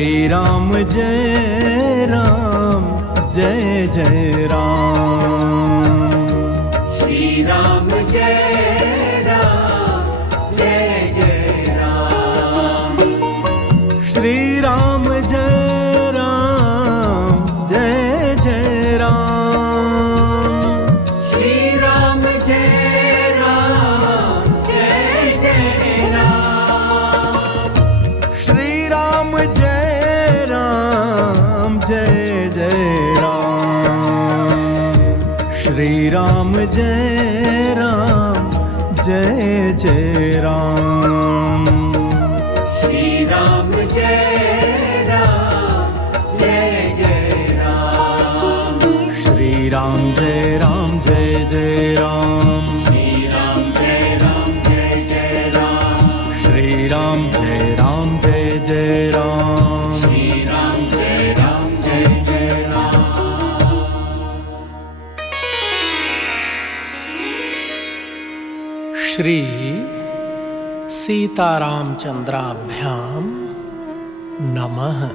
श्री राम जय राम जय जय राम। श्री राम जय राम जय जय राम। श्री राम जय राम जय जय राम। श्री राम जय राम जय जय राम। श्री राम जय राम जय जय राम। श्री राम जय राम जय जय राम। श्री राम जय राम जय जय राम। श्री राम जय राम जय जय राम। श्री राम जय राम जय जय राम। श्री राम जय राम जय जय राम। श्री राम जय राम जय जय राम। श्री सीतारामचंद्राभ्याम नमः।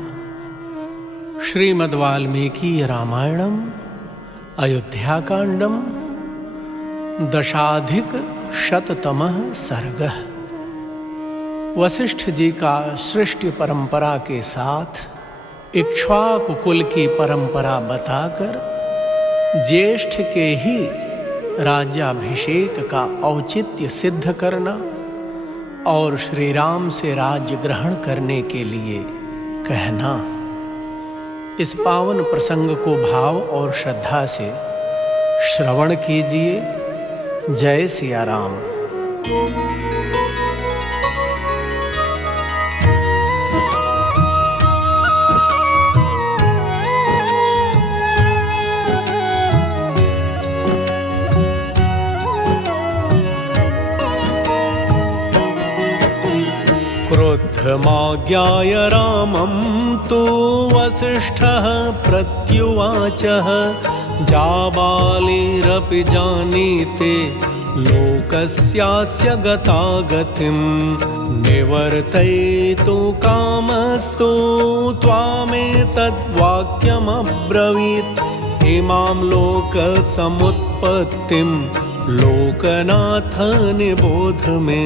श्रीमद् वाल्मीकि रामायणम अयोध्याकांडम दशाधिक-शततमः सर्गः। वशिष्ठ जी का सृष्टि परंपरा के साथ इक्ष्वाकु कुल की परंपरा बताकर ज्येष्ठ के ही राज्याभिषेक का औचित्य सिद्ध करना और श्री राम से राज्य ग्रहण करने के लिए कहना। इस पावन प्रसंग को भाव और श्रद्धा से श्रवण कीजिए। जय सिया राम। क्रुद्धमाज्ञाय रामं तु वसिष्ठः प्रत्युवाचः जाबालिरपि जानीते लोकस्यास्य गतागतिं निवर्तयितुं कामस्तु त्वामेतद्वाक्यमब्रवीत् इमां लोकसमुत्पत्तिं लोकनाथ निबोध मे।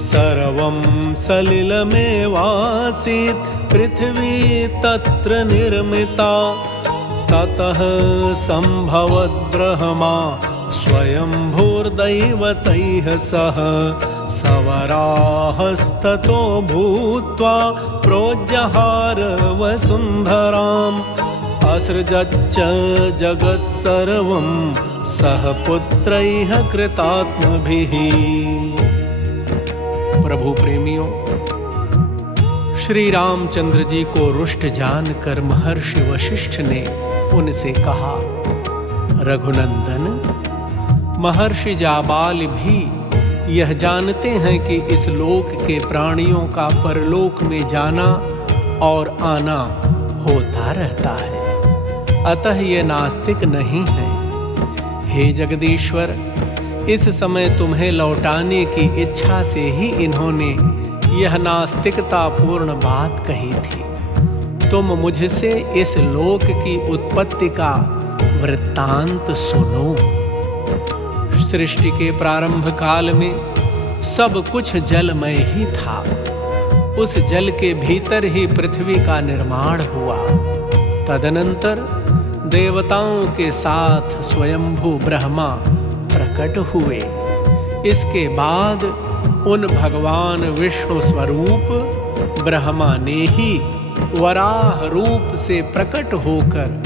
सर्वं सलिलमेवासीत् पृथ्वी तत्र निर्मिता ततः सम्भवद्ब्रह्मा स्वयंभूर्दैवतैः सह सवराहस्ततो भूत्वा प्रोज्जहार वसुन्धराम् असृजच्च जगत्सर्वं सह पुत्रैः कृतात्मभिः। प्रभु प्रेमियों, श्री रामचंद्र जी को रुष्ट जानकर महर्षि वशिष्ठ ने उनसे कहा, रघुनंदन, महर्षि जाबाल भी यह जानते हैं कि इस लोक के प्राणियों का परलोक में जाना और आना होता रहता है, अतः ये नास्तिक नहीं है। हे जगदीश्वर, इस समय तुम्हें लौटाने की इच्छा से ही इन्होंने यह नास्तिकतापूर्ण बात कही थी। तुम मुझसे इस लोक की उत्पत्ति का वृत्तांत सुनो। सृष्टि के प्रारंभ काल में सब कुछ जलमय ही था। उस जल के भीतर ही पृथ्वी का निर्माण हुआ। तदनंतर देवताओं के साथ स्वयंभू ब्रह्मा प्रकट हुए। इसके बाद उन भगवान विष्णु स्वरूप ब्रह्मा ने ही वराह रूप से प्रकट होकर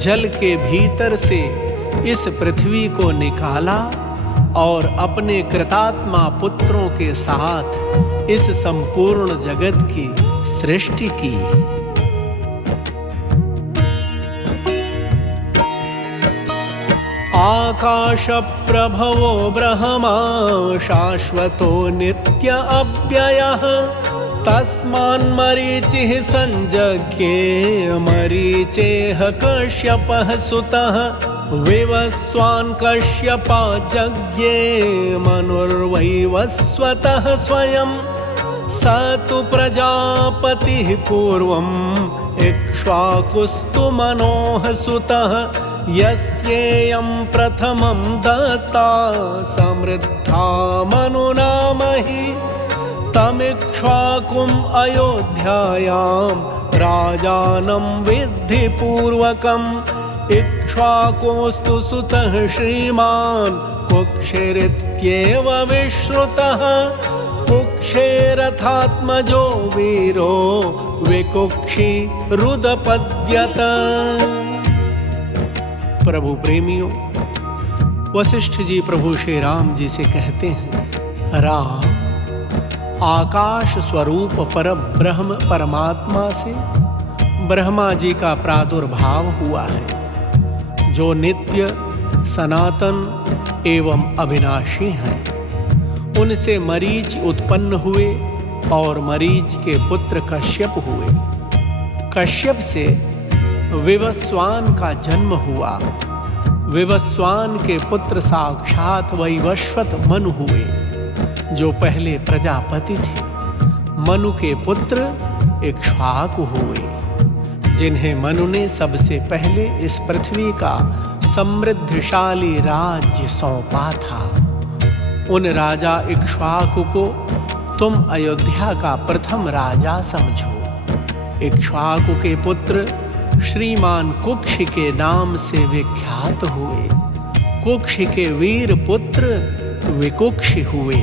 जल के भीतर से इस पृथ्वी को निकाला और अपने कृतात्मा पुत्रों के साथ इस संपूर्ण जगत की सृष्टि की। आकाश प्रभवो ब्रह्मा शाश्वतो नित्य अव्ययः तस्मान्मरीचिः संजज्ञे मरीचेह कश्यपः सुतः विवस्वान् कश्यपा जज्ञे मनुर्वैवस्वतः स्वयं स तु प्रजापतिः पूर्वम् इक्ष्वाकुस्तु मनोः सुतः यस्येयं प्रथमं दत्ता समृद्धा मनुनामहि तमिक्ष्वाकुम् अयोध्यायां राजानं विद्धि पूर्वकम् इक्ष्वाकोस्तु सुतः श्रीमान् कुक्षिरित्येव विश्रुतः कुक्षेरथात्मजो वीरो विकुक्षी रुदपद्यत। प्रभु प्रेमियों, वशिष्ठ जी प्रभु श्री राम जी से कहते हैं, राम आकाश स्वरूप पर ब्रह्म परमात्मा से ब्रह्मा जी का प्रादुर्भाव हुआ है, जो नित्य सनातन एवं अविनाशी हैं। उनसे मरीच उत्पन्न हुए और मरीच के पुत्र कश्यप हुए। कश्यप से विवस्वान का जन्म हुआ। विवस्वान के पुत्र साक्षात वैवस्वत मनु हुए, जो पहले प्रजापति थे। मनु के पुत्र इक्ष्वाकु हुए, जिन्हें मनु ने सबसे पहले इस पृथ्वी का समृद्धशाली राज्य सौंपा था। उन राजा इक्ष्वाकु को तुम अयोध्या का प्रथम राजा समझो। इक्ष्वाकु के पुत्र श्रीमान कुक्ष के नाम से विख्यात हुए। कुक्ष के वीर पुत्र विकुक्ष हुए।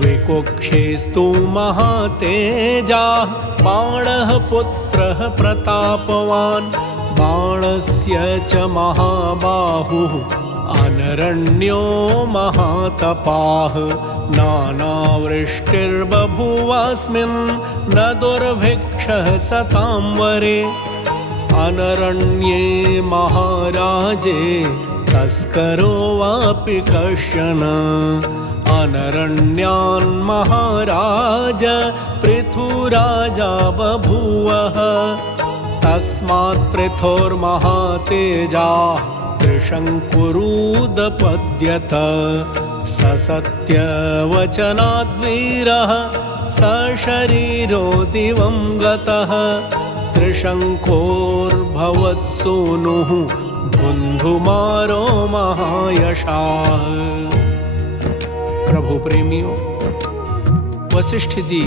विकुक्षेस्तु महातेजाः बाणः पुत्रः प्रतापवान् बाणस्य च महाबाहुः अनरण्यो महातपाः नानावृष्टिर्बभूवास्मिन् न दुर्भिक्षः सतां वरे अनरण्ये महाराजे तस्करो वापि कश्चन अनरण्यान् महाराज पृथुराजा बभूवः तस्मात् पृथोर्महातेजाः त्रिशङ्कुरुदपद्यत स सत्यवचनाद्वीरः सशरीरो दिवं गतः त्रिशङ्कोर्भवत्सूनुः धुन्धुमारो महायशाः। प्रभु प्रेमियों, वशिष्ठ जी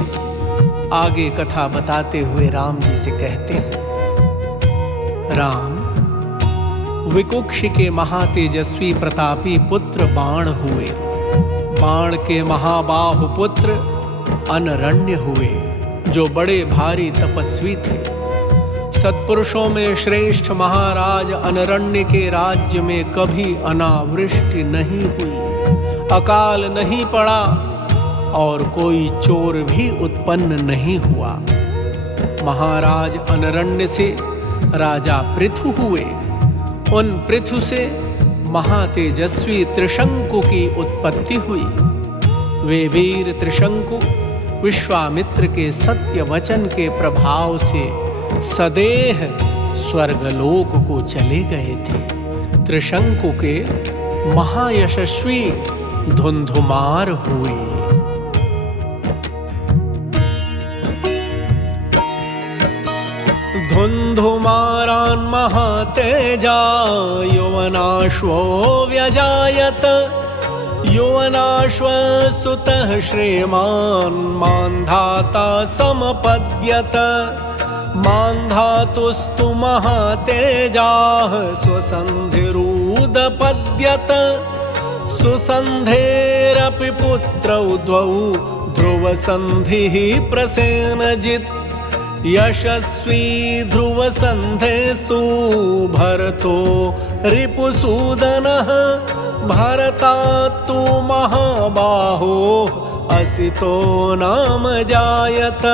आगे कथा बताते हुए राम जी से कहते हैं, राम विकुक्ष के महातेजस्वी प्रतापी पुत्र बाण हुए। बाण के महाबाहु पुत्र अनरण्य हुए, जो बड़े भारी तपस्वी थे। सत्पुरुषों में श्रेष्ठ महाराज अनरण्य के राज्य में कभी अनावृष्टि नहीं हुई, अकाल नहीं पड़ा और कोई चोर भी उत्पन्न नहीं हुआ। महाराज अनरण्य से राजा पृथु हुए। उन पृथु से महातेजस्वी त्रिशंकु की उत्पत्ति हुई। वे वीर त्रिशंकु विश्वामित्र के सत्य वचन के प्रभाव से सदेह स्वर्गलोक को चले गए थे। त्रिशंकु के महायशस्वी धुंधुमार हुए। धुंधुमारान् महातेजा यौवनाश्वो व्यजायत यौवनाश्वसुतः श्रीमान् मान्धाता समपद्यत मान्धातुस्तु महातेजाः स्वसन्धिरुदपद्यत सुसन्धेरपि पुत्रौ द्वौ ध्रुवसन्धिः प्रसेनजित् यशस्वी ध्रुवसन्धेस्तु भरतो रिपुसूदनः भरतात्तु महाबाहो असितो नाम जायत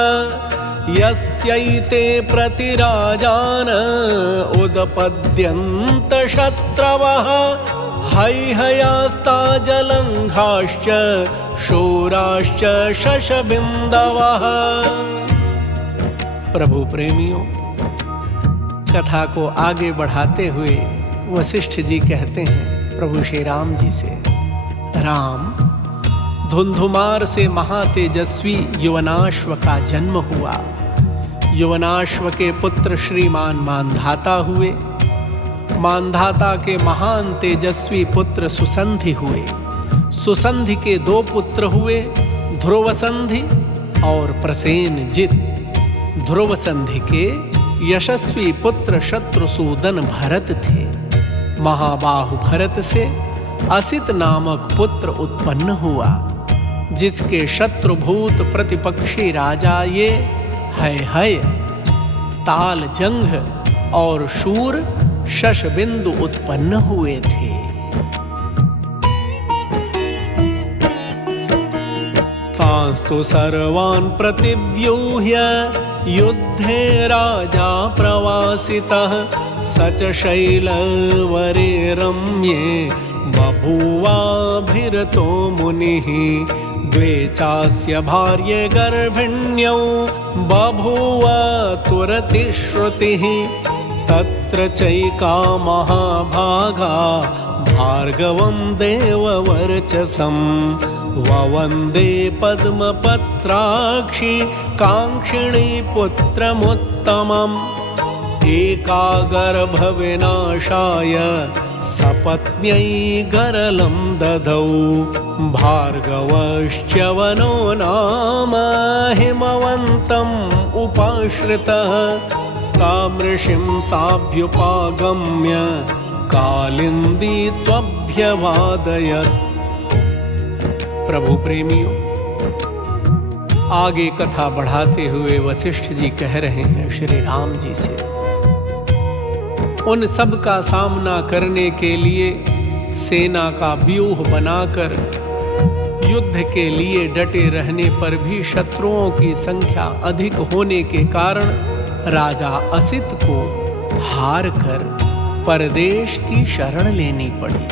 यस्यैते प्रतिराजान उदपद्यन्त शत्रवः हैहयास्ता जलङ्घाश्च शूराश्च शशबिन्दवः। प्रभु प्रेमियों, कथा को आगे बढ़ाते हुए वशिष्ठ जी कहते हैं प्रभु श्री राम जी से, राम, धुंधुमार से महातेजस्वी युवनाश्व का जन्म हुआ। युवनाश्व के पुत्र श्रीमान मांधाता हुए। मांधाता के महान तेजस्वी पुत्र सुसंधि हुए। सुसंधि के 2 पुत्र हुए, ध्रुवसंधि और प्रसेनजित। ध्रुवसंधि के यशस्वी पुत्र शत्रुसूदन भरत थे। महाबाहु भरत से असित नामक पुत्र उत्पन्न हुआ, जिसके शत्रुभूत प्रतिपक्षी राजा ये है ताल जंघ और शूर शशबिंदु उत्पन्न हुए थे। तांस्तु सर्वान् प्रतिव्यूह्य युद्धे राजा प्रवासितः स च शैलवरे रम्ये बभूवाभिरतो मुनिः। द्वे चास्य भार्ये गर्भिण्यौ बभूव तुरति श्रुतिः। तत्र चैका महाभागा भार्गवं देववर्चसं ववन्दे पद्मपत्राक्षी काङ्क्षिणी पुत्रमुत्तमम्। एका गर्भविनाशाय सपत्न्यै गरलं ददौ भार्गवश्च्यवनो नाम हिमवन्तम् उपाश्रितः। तामृषिं साभ्युपागम्य कालिंदी त्वभ्यवादयत्। प्रभु प्रेमियों, आगे कथा बढ़ाते हुए वशिष्ठ जी कह रहे हैं श्री राम जी से, उन सब का सामना करने के लिए सेना का व्यूह बनाकर युद्ध के लिए डटे रहने पर भी शत्रुओं की संख्या अधिक होने के कारण राजा असित को हार कर परदेश की शरण लेनी पड़ी।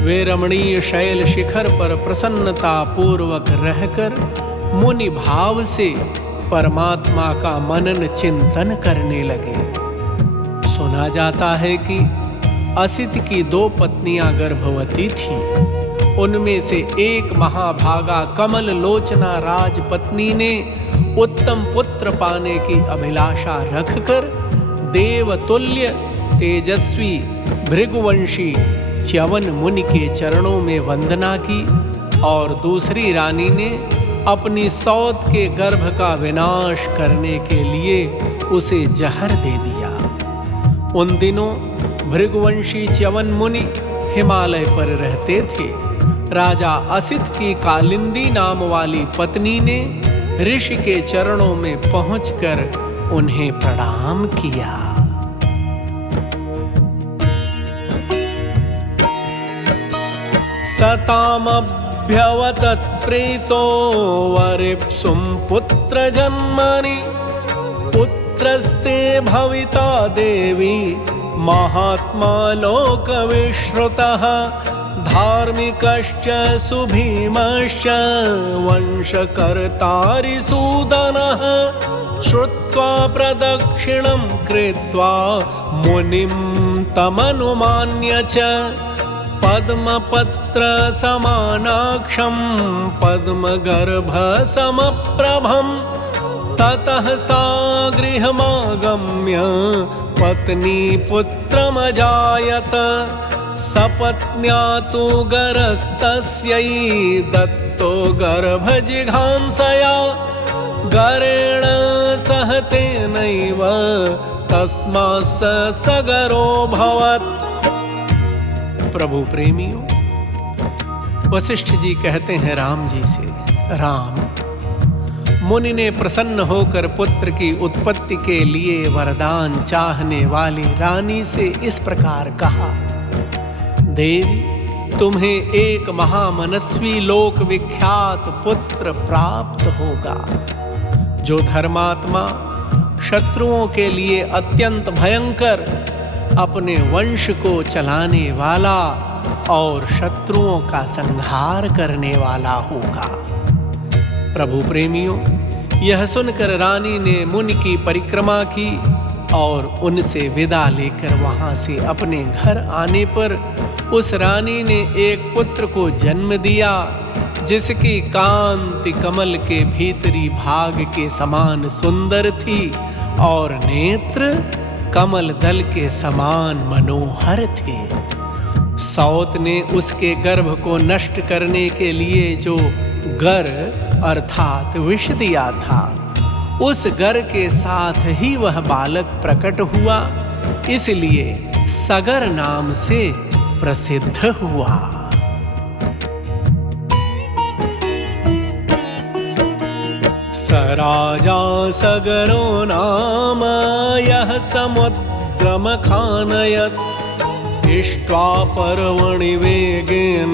वे रमणीय शैल शिखर पर प्रसन्नता पूर्वक रहकर मुनि भाव से परमात्मा का मनन चिंतन करने लगे। सुना जाता है कि असित की 2 पत्नियां गर्भवती थीं। उनमें से एक महाभागा कमल लोचना राजपत्नी ने उत्तम पुत्र पाने की अभिलाषा रखकर देवतुल्य तेजस्वी भृगुवंशी च्यवन मुनि के चरणों में वंदना की, और दूसरी रानी ने अपनी सौत के गर्भ का विनाश करने के लिए उसे जहर दे दिया। उन दिनों भृगुवंशी च्यवन मुनि हिमालय पर रहते थे। राजा असित की कालिंदी नाम वाली पत्नी ने ऋषि के चरणों में पहुंचकर उन्हें प्रणाम किया। सतामभ्यवदत् प्रीतो वरिप्सुं पुत्र जन्मनि। पुत्रस्ते भविता देवी महात्मा लोकविश्रुतः। धार्मिकश्च सुभीमश्च वंशकर्तारिसूदनः। श्रुत्वा प्रदक्षिणं कृत्वा मुनिं तमनुमान्य च पद्मपत्र समानाक्षं पद्मगर्भसमप्रभं। ततः सा गृहमागम्य पत्नी पुत्रमजायत। सपत्न्या तु गरस्तस्यै दत्तो गर्भजिघांसया। गरेण सह तेनैव तस्मात् स सगरोऽभवत्। प्रभु प्रेमियों, वशिष्ठ जी कहते हैं राम जी से, राम, मुनि ने प्रसन्न होकर पुत्र की उत्पत्ति के लिए वरदान चाहने वाली रानी से इस प्रकार कहा, देवी, तुम्हें एक महामनस्वी लोक विख्यात पुत्र प्राप्त होगा, जो धर्मात्मा, शत्रुओं के लिए अत्यंत भयंकर, अपने वंश को चलाने वाला और शत्रुओं का संहार करने वाला होगा। प्रभु प्रेमियों, यह सुनकर रानी ने मुनि की परिक्रमा की और उनसे विदा लेकर वहां से अपने घर आने पर उस रानी ने एक पुत्र को जन्म दिया, जिसकी कांति कमल के भीतरी भाग के समान सुंदर थी और नेत्र कमल दल के समान मनोहर थे। सौत ने उसके गर्भ को नष्ट करने के लिए जो गर अर्थात विष दिया था, उस गर के साथ ही वह बालक प्रकट हुआ, इसलिए सगर नाम से प्रसिद्ध हुआ। स राजा सगरो नाम यः समुद्रमखानयत् इष्ट्वा पर्वणि वेगेन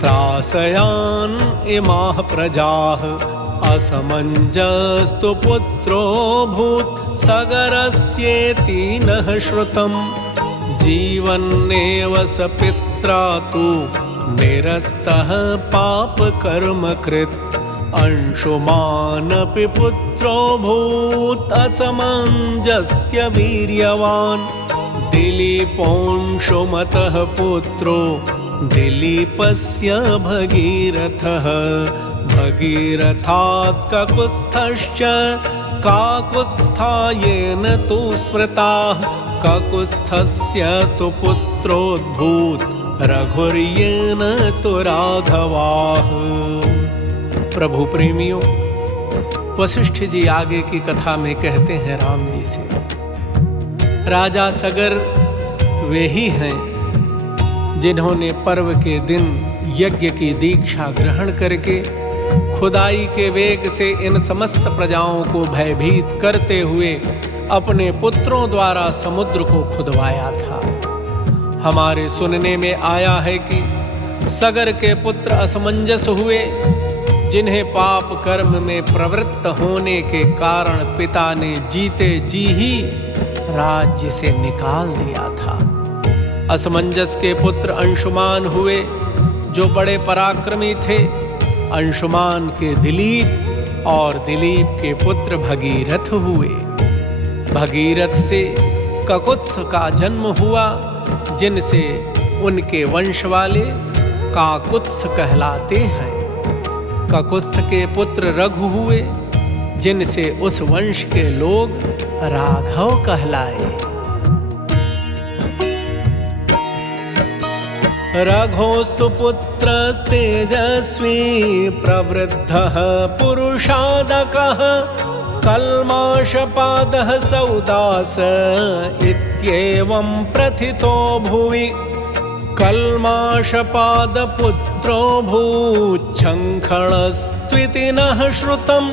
त्रासयान् इमाः प्रजाः असमञ्जस्तु पुत्रोऽभूत् सगरस्येति नः श्रुतम् जीवन्नेव स पित्रा तु निरस्तः पापकर्मकृत् अंशुमानपि पुत्रोऽभूत् असमञ्जस्य वीर्यवान् दिलीपोऽंशुमतः पुत्रो दिलीपस्य भगीरथः भगीरथात् ककुत्स्थश्च काकुत्स्थायेन तु स्मृताः ककुत्स्थस्य तु पुत्रोद्भूत् रघुर्येन तु राघवाः। प्रभु प्रेमियों, वशिष्ठ जी आगे की कथा में कहते हैं राम जी से, राजा सगर वे ही हैं जिन्होंने पर्व के दिन यज्ञ की दीक्षा ग्रहण करके खुदाई के वेग से इन समस्त प्रजाओं को भयभीत करते हुए अपने पुत्रों द्वारा समुद्र को खुदवाया था। हमारे सुनने में आया है कि सगर के पुत्र असमंजस हुए, जिन्हें पाप कर्म में प्रवृत्त होने के कारण पिता ने जीते जी ही राज्य से निकाल दिया था। असमंजस के पुत्र अंशुमान हुए, जो बड़े पराक्रमी थे। अंशुमान के दिलीप और दिलीप के पुत्र भगीरथ हुए। भगीरथ से ककुत्स का जन्म हुआ, जिनसे उनके वंश वाले काकुत्स कहलाते हैं। ककुत्स के पुत्र रघु हुए, जिनसे उस वंश के लोग राघव कहलाए। रघोस्तु पुत्रस्तेजस्वी प्रवृद्धः पुरुषादकः कल्माषपादः सौदास इत्येवं प्रथितो भुवि। कल्माषपादपुत्रो भूच्छङ्खणस्त्विति नः श्रुतम्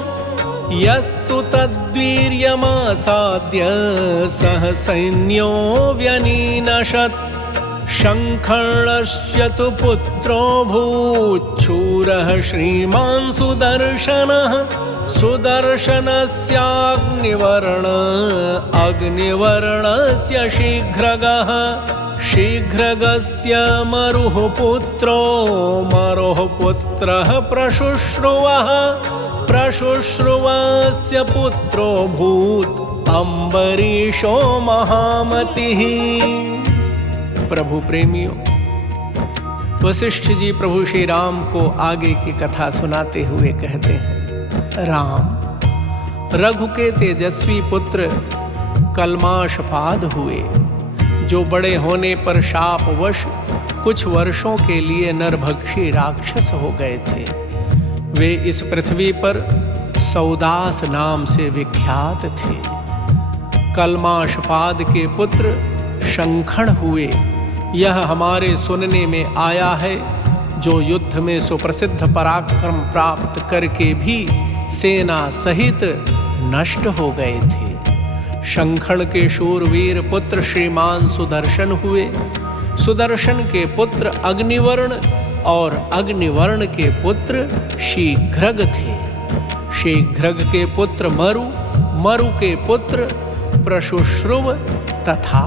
यस्तु तद्वीर्यमासाद्य सह सैन्यो व्यनीनशत्। शङ्खणस्य तु पुत्रो भूच्छूरः श्रीमान् सुदर्शनः। सुदर्शनस्याग्निवर्ण अग्निवर्णस्य शीघ्रगः। शीघ्रगस्य मरुः पुत्रो मरोः पुत्रः प्रशुश्रुवः। प्रशुश्रुवस्य पुत्रो भूत् अम्बरीशो महामतिः। प्रभु प्रेमियों, वशिष्ठ जी प्रभु श्री राम को आगे की कथा सुनाते हुए कहते हैं, राम रघु के तेजस्वी पुत्र कल्माषपाद हुए, जो बड़े होने पर शापवश कुछ वर्षों के लिए नरभक्षी राक्षस हो गए थे। वे इस पृथ्वी पर सौदास नाम से विख्यात थे। कल्माषपाद के पुत्र शंखण हुए। यह हमारे सुनने में आया है, जो युद्ध में सुप्रसिद्ध पराक्रम प्राप्त करके भी सेना सहित नष्ट हो गए थे। शंखण के शूरवीर पुत्र श्रीमान सुदर्शन हुए। सुदर्शन के पुत्र अग्निवर्ण और अग्निवर्ण के पुत्र शीघ्रग थे। शीघ्रग के पुत्र मरु, मरु के पुत्र प्रशुश्रुव तथा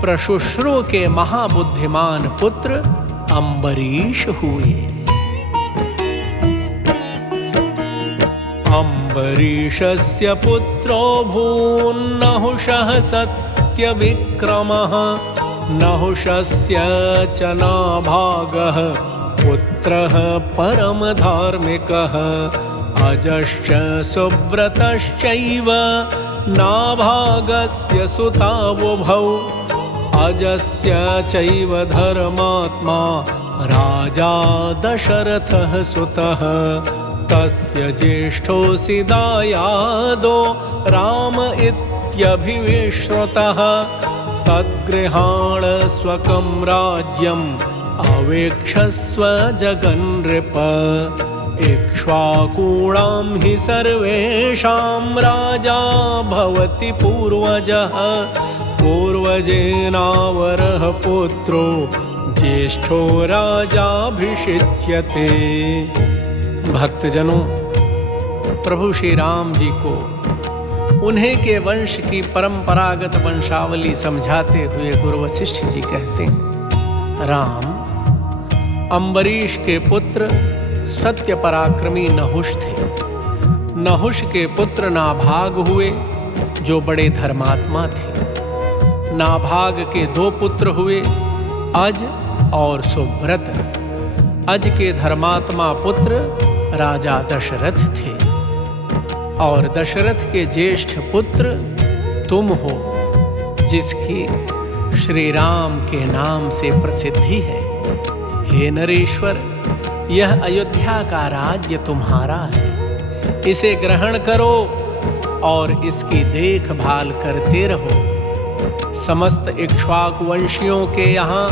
प्रशुश्रुव के महाबुद्धिमान पुत्र अम्बरीश हुए। अम्बरीषस्य पुत्रो भून्नहुषः सत्यविक्रमः नहुषस्य च नाभागः पुत्रः परमधार्मिकः अजश्च सुव्रतश्चैव नाभागस्य सुतावुभौ अजस्य चैव धर्मात्मा राजा दशरथः सुतः तस्य ज्येष्ठोऽसि दायादो राम इत्यभिविश्रुतः तद्गृहाण स्वकं राज्यम् अवेक्षस्व जगन्नृप इक्ष्वाकूणां हि सर्वेषां राजा भवति पूर्वजः पूर्वजेनावरः पुत्रो ज्येष्ठो राजाभिषिच्यते। भक्तजनों, प्रभु श्री राम जी को उन्हीं के वंश की परंपरागत वंशावली समझाते हुए गुरु वशिष्ठ जी कहते हैं, राम अम्बरीश के पुत्र सत्य पराक्रमी नहुष थे। नहुष के पुत्र नाभाग हुए जो बड़े धर्मात्मा थे। नाभाग के 2 पुत्र हुए, अज और सुव्रत। अज के धर्मात्मा पुत्र राजा दशरथ थे और दशरथ के ज्येष्ठ पुत्र तुम हो, जिसकी श्री राम के नाम से प्रसिद्धि है। हे नरेश्वर, यह अयोध्या का राज्य तुम्हारा है, इसे ग्रहण करो और इसकी देखभाल करते रहो। समस्त इक्ष्वाकु वंशियों के यहाँ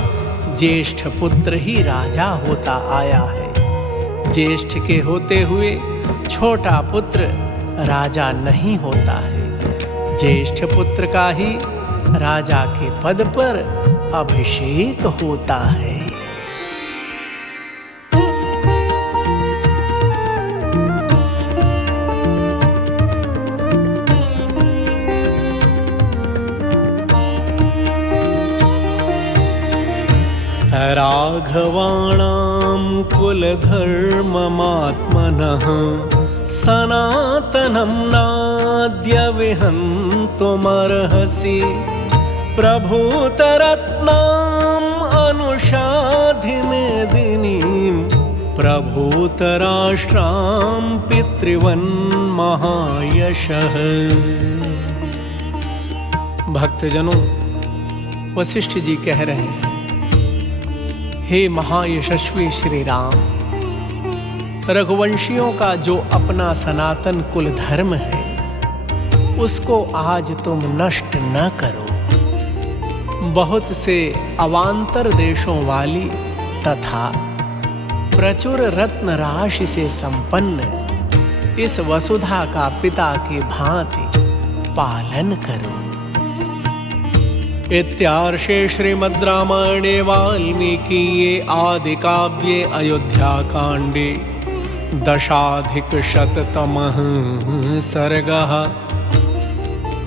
ज्येष्ठ पुत्र ही राजा होता आया है। ज्येष्ठ के होते हुए छोटा पुत्र राजा नहीं होता है। ज्येष्ठ पुत्र का ही राजा के पद पर अभिषेक होता है। राघवाणां कुलधर्ममात्मनः सनातनं नाद्य विहन्तुमर्हसि प्रभूतरत्नाम् अनुषाधिमेदिनीं प्रभूतराष्ट्रां पितृवन्महायशः। भक्तजनों, वशिष्ठ जी कह रहे हैं, हे महायशस्वी श्री राम, रघुवंशियों का जो अपना सनातन कुल धर्म है उसको आज तुम नष्ट न करो। बहुत से अवान्तर देशों वाली तथा प्रचुर रत्न राशि से संपन्न इस वसुधा का पिता की भांति पालन करो। इत्यार्षे श्रीमद् रामायणे वाल्मीकिये आदिकाव्ये अयोध्याकाण्डे 10+100तमः सर्गः।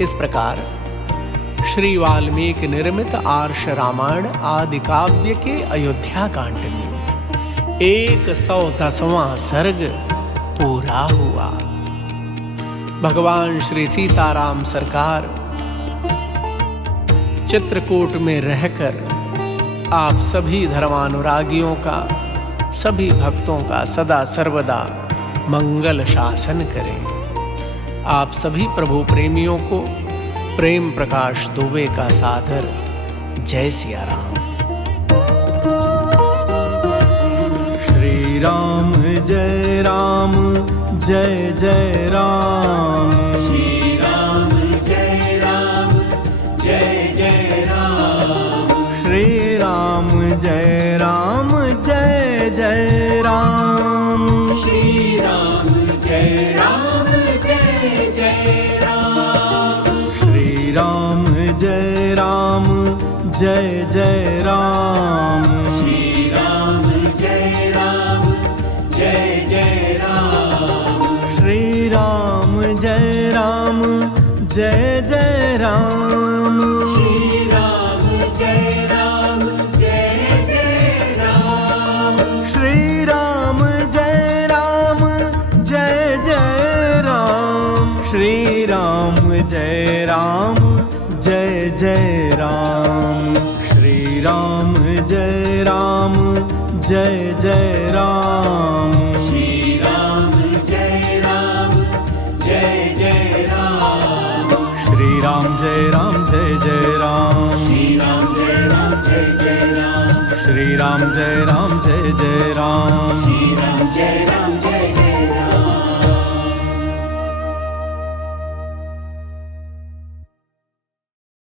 इस प्रकार श्री वाल्मीकि निर्मित आर्ष रामायण आदि काव्य के अयोध्या कांड में 110वां सर्ग पूरा हुआ। भगवान श्री सीताराम सरकार चित्रकूट में रहकर आप सभी धर्मानुरागियों का, सभी भक्तों का सदा सर्वदा मंगल शासन करें। आप सभी प्रभु प्रेमियों को प्रेम प्रकाश दुबे का सादर जय सिया राम। श्री राम जय राम जय जय राम। श्री राम जय राम जय जय राम। श्री राम जय राम जय जय राम। श्री राम जय राम जय जय राम। श्री राम जय राम जय जय राम। श्री राम जय राम जय जय राम। श्री राम जय राम जय जय राम। श्री राम जय राम जय जय राम। श्री राम जय राम जय जय राम। श्री राम जय राम जय जय राम श्री राम जय राम जय जय राम श्री राम जय राम जय जय राम श्री राम जय राम जय जय राम श्री राम जय राम जय जय राम श्री राम जय राम जय जय राम श्री राम जय राम जय